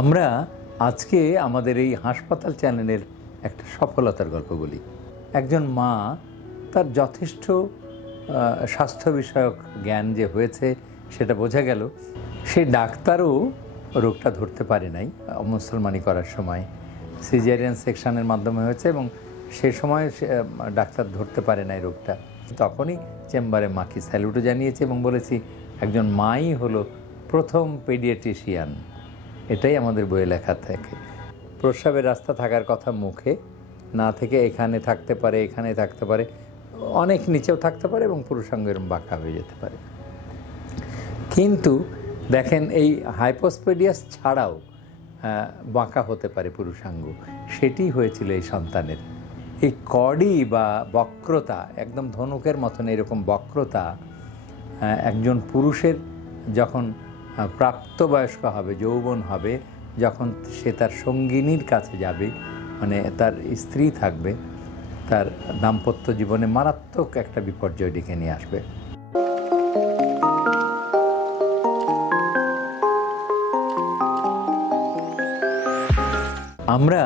আমরা আজকে আমাদের এই হাসপাতাল চ্যানেলের একটা সফলতার গল্প বলি। একজন মা তার যথেষ্ট স্বাস্থ্য বিষয়ক জ্ঞান যে হয়েছে সেটা বোঝা গেল। সেই ডাক্তারও রোগটা ধরতে পারে নাই মুসলমানি করার সময়, সিজারিয়ান সেকশনের মাধ্যমে হয়েছে এবং সে সময় ডাক্তার ধরতে পারে নাই রোগটা। তখনই চেম্বারে মাকে স্যালুটও জানিয়েছে এবং বলেছি একজন মাই হলো প্রথম পেডিয়াট্রিশিয়ান। এটাই আমাদের বইয়ে লেখা থাকে। প্রস্রাবের রাস্তা থাকার কথা মুখে না থেকে এখানে থাকতে পারে, এখানে থাকতে পারে, অনেক নিচেও থাকতে পারে এবং পুরুষাঙ্গ এরকম বাঁকা হয়ে যেতে পারে। কিন্তু দেখেন এই হাইপোস্পেডিয়াস ছাড়াও বাঁকা হতে পারে পুরুষাঙ্গ, সেটি হয়েছিল এই সন্তানের। এই কর্ডি বা বক্রতা, একদম ধনুকের মতন এরকম বক্রতা একজন পুরুষের যখন প্রাপ্তবয়স্ক হবে, যৌবন হবে, যখন সে তার সঙ্গিনীর কাছে যাবে, মানে তার স্ত্রী থাকবে, তার দাম্পত্য জীবনে মারাত্মক একটা বিপর্যয় ডেকে নিয়ে আসবে। আমরা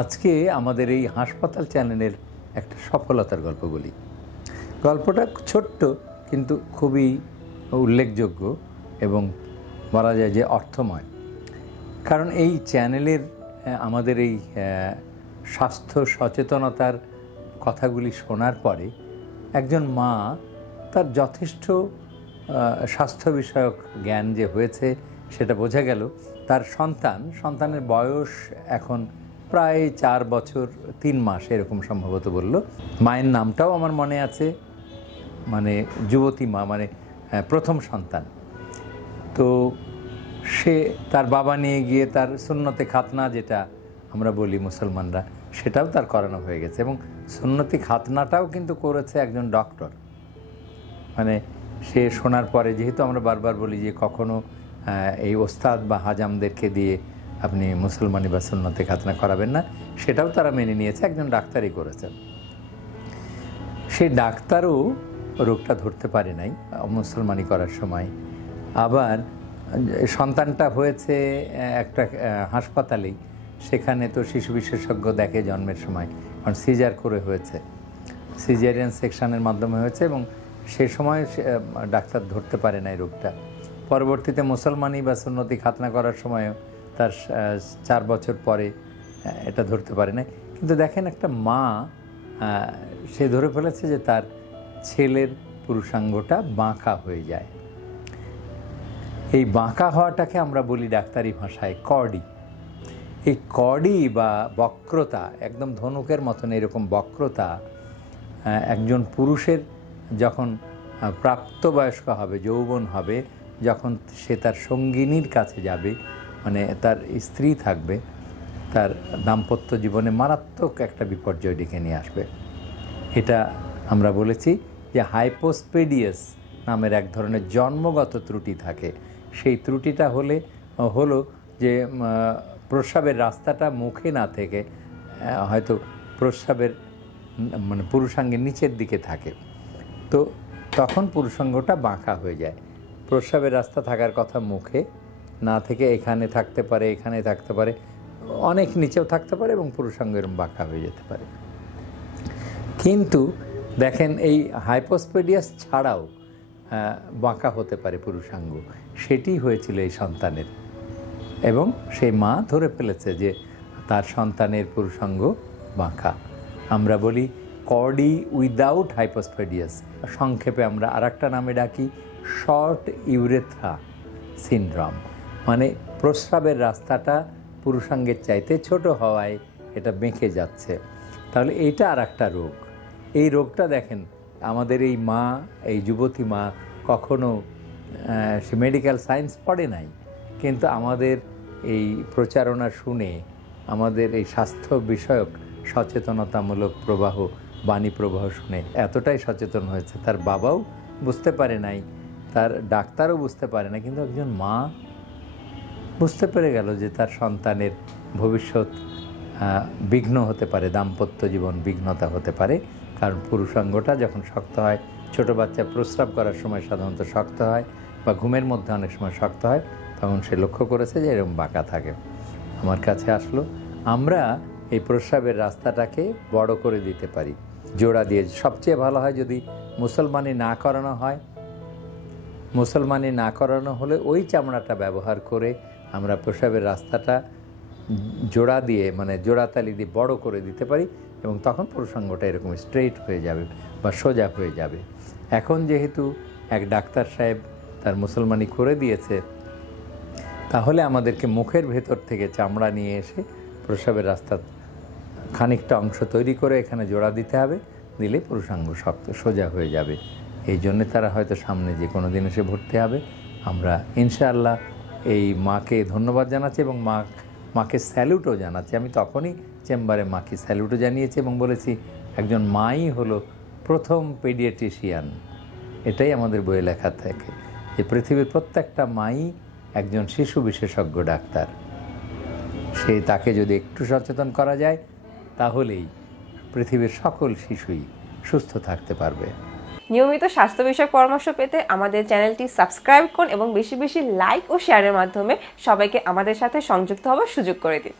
আজকে আমাদের এই হাসপাতাল চ্যানেলের একটা সফলতার গল্প বলি। গল্পটা ছোট্ট কিন্তু খুবই উল্লেখযোগ্য এবং বলা যায় যে অর্থময়। কারণ এই চ্যানেলের আমাদের এই স্বাস্থ্য সচেতনতার কথাগুলি শোনার পরে একজন মা তার যথেষ্ট স্বাস্থ্য বিষয়ক জ্ঞান যে হয়েছে সেটা বোঝা গেল। তার সন্তানের বয়স এখন প্রায় 4 বছর 3 মাস এরকম সম্ভবত বলল। মায়ের নামটাও আমার মনে আছে, মানে যুবতী মা, মানে প্রথম সন্তান। তো সে তার বাবা নিয়ে গিয়ে তার সুন্নতে খাতনা, যেটা আমরা বলি মুসলমানরা, সেটাও তার করানো হয়ে গেছে এবং সুন্নতি খাতনাটাও কিন্তু করেছে একজন ডক্টর। মানে সে শোনার পরে, যেহেতু আমরা বারবার বলি যে কখনো এই ওস্তাদ বা হাজামদেরকে দিয়ে আপনি মুসলমানি বা সুন্নতে খাতনা করাবেন না, সেটাও তারা মেনে নিয়েছে, একজন ডাক্তারই করেছেন। সেই ডাক্তারও রোগটা ধরতে পারে নাই মুসলমানি করার সময়। আবার সন্তানটা হয়েছে একটা হাসপাতালেই, সেখানে তো শিশু বিশেষজ্ঞ দেখে জন্মের সময়, কারণ সিজার করে হয়েছে, সিজারিয়ান সেকশনের মাধ্যমে হয়েছে এবং সে সময় ডাক্তার ধরতে পারে নাই রোগটা। পরবর্তীতে মুসলমানি বা সুন্নতি খাতনা করার সময়ও তার 4 বছর পরে এটা ধরতে পারে নাই। কিন্তু দেখেন একটা মা, সে ধরে ফেলেছে যে তার ছেলের পুরুষাঙ্গটা বাঁকা হয়ে যায়। এই বাঁকা হওয়াটাকে আমরা বলি ডাক্তারি ভাষায় কর্ডি। এই কর্ডি বা বক্রতা, একদম ধনুকের মতন এরকম বক্রতা একজন পুরুষের যখন প্রাপ্তবয়স্ক হবে, যৌবন হবে, যখন সে তার সঙ্গিনীর কাছে যাবে, মানে তার স্ত্রী থাকবে, তার দাম্পত্য জীবনে মারাত্মক একটা বিপর্যয় ডেকে নিয়ে আসবে। এটা আমরা বলেছি যে হাইপোস্পেডিয়াস নামের এক ধরনের জন্মগত ত্রুটি থাকে। সেই ত্রুটিটা হলো যে প্রস্রাবের রাস্তাটা মুখে না থেকে হয়তো প্রস্রাবের মানে পুরুষাঙ্গের নিচের দিকে থাকে, তো তখন পুরুষাঙ্গটা বাঁকা হয়ে যায়। প্রস্রাবের রাস্তা থাকার কথা মুখে না থেকে এখানে থাকতে পারে, এখানে থাকতে পারে, অনেক নিচেও থাকতে পারে এবং পুরুষাঙ্গ এরকম বাঁকা হয়ে যেতে পারে। কিন্তু দেখেন এই হাইপোস্পেডিয়াস ছাড়াও বাঁকা হতে পারে পুরুষাঙ্গ, সেটি হয়েছিল এই সন্তানের এবং সেই মা ধরে ফেলেছে যে তার সন্তানের পুরুষাঙ্গ বাঁকা। আমরা বলি কর্ডি উইদাউট হাইপোস্পেডিয়াস, সংক্ষেপে আমরা আরেকটা নামে ডাকি শর্ট ইউরেথ্রা সিনড্রোম। মানে প্রস্রাবের রাস্তাটা পুরুষাঙ্গের চাইতে ছোট হওয়ায় এটা বেঁকে যাচ্ছে। তাহলে এইটা আর একটা রোগ। এই রোগটা দেখেন আমাদের এই মা, এই যুবতী মা কখনো সে মেডিকেল সায়েন্স পড়ে নাই, কিন্তু আমাদের এই প্রচারণা শুনে, আমাদের এই স্বাস্থ্য বিষয়ক সচেতনতামূলক প্রবাহ, বাণী প্রবাহ শুনে এতটাই সচেতন হয়েছে, তার বাবাও বুঝতে পারে নাই, তার ডাক্তারও বুঝতে পারে না, কিন্তু একজন মা বুঝতে পেরে গেল যে তার সন্তানের ভবিষ্যৎ বিঘ্ন হতে পারে, দাম্পত্য জীবন বিঘ্নতা হতে পারে। কারণ পুরুষাঙ্গটা যখন শক্ত হয়, ছোটো বাচ্চা প্রস্রাব করার সময় সাধারণত শক্ত হয় বা ঘুমের মধ্যে অনেক সময় শক্ত হয়, তখন সে লক্ষ্য করেছে যে এরকম বাঁকা থাকে। আমার কাছে আসলো। আমরা এই প্রস্রাবের রাস্তাটাকে বড় করে দিতে পারি জোড়া দিয়ে। সবচেয়ে ভালো হয় যদি মুসলমানি না করানো হয়। মুসলমানি না করানো হলে ওই চামড়াটা ব্যবহার করে আমরা প্রস্রাবের রাস্তাটা জোড়া দিয়ে, মানে জোড়াতালি দিয়ে বড় করে দিতে পারি, এবং তখন প্রসঙ্গটা এরকম স্ট্রেইট হয়ে যাবে বা সোজা হয়ে যাবে। এখন যেহেতু এক ডাক্তার সাহেব তার মুসলমানি করে দিয়েছে, তাহলে আমাদেরকে মুখের ভেতর থেকে চামড়া নিয়ে এসে প্রস্রাবের রাস্তা খানিকটা অংশ তৈরি করে এখানে জোড়া দিতে হবে, দিলে পুরুষাঙ্গ শক্ত সোজা হয়ে যাবে। এই জন্যে তারা হয়তো সামনে যে কোনো দিন এসে ভর্তি হবে। আমরা ইনশাআল্লাহ এই মাকে ধন্যবাদ জানাচ্ছি এবং মাকে স্যালুটও জানাচ্ছি। আমি তখনই চেম্বারে মাকে স্যালুটও জানিয়েছি এবং বলেছি একজন মাই হলো প্রথম পেডিয়াট্রিশিয়ান। এটাই আমাদের বইয়ে লেখা থাকে যে পৃথিবীর প্রত্যেকটা মাই একজন শিশু বিশেষজ্ঞ ডাক্তার। তাকে যদি একটু সচেতন করা যায় তাহলেই পৃথিবীর সকল শিশুই সুস্থ থাকতে পারবে। নিয়মিত স্বাস্থ্য বিষয়ক পরামর্শ পেতে আমাদের চ্যানেলটি সাবস্ক্রাইব করুন এবং বেশি বেশি লাইক ও শেয়ারের মাধ্যমে সবাইকে আমাদের সাথে সংযুক্ত হওয়ার সুযোগ করে দিন।